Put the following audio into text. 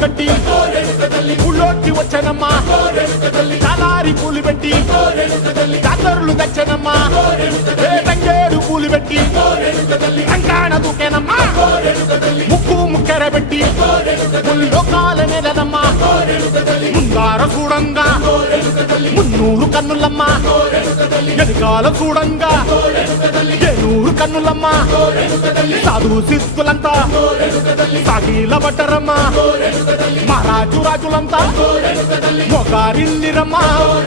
కట్టి ఊళ్ళోకి వచ్చానమ్మా చాలారి పూలు పెట్టి జాతరులు తెచ్చానమ్మా తంగేడు పూలు పెట్టి రంగాణ దూకేనమ్మా ముక్కు ముక్కెర పెట్టి ముల్లోకాల నెలనమ్మా ముందార చూడంగా మున్నూరు కన్నులమ్మా ఎనకాల చూడంగా ఏనూరు కన్నులమ్మా సాధు సిద్ధులంతా సాగిల పట్టరమ్మా మహారాజు రాజులంతా మొగారిల్లిరమ్మా